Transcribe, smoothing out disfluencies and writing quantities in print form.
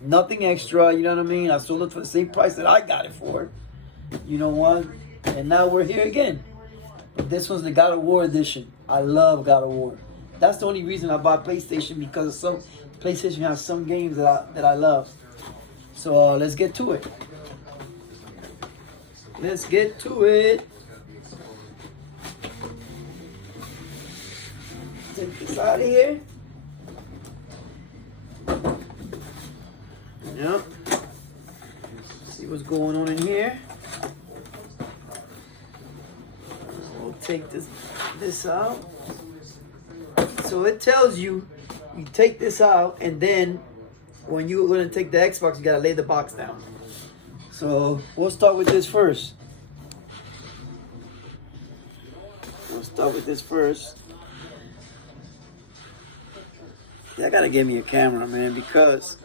Nothing extra, you know what I mean? I sold it for the same price that I got it for. You know what? And now we're here again. But this one's the God of War edition. I love God of War. That's the only reason I bought PlayStation, because of some PlayStation has some games that I love. So let's get to it. Let's get to it. Take this out of here. Yep. See what's going on in here. We'll take this out. So it tells you take this out, and then when you're gonna take the Xbox, you gotta lay the box down. So we'll start with this first. I gotta get me a camera, man, because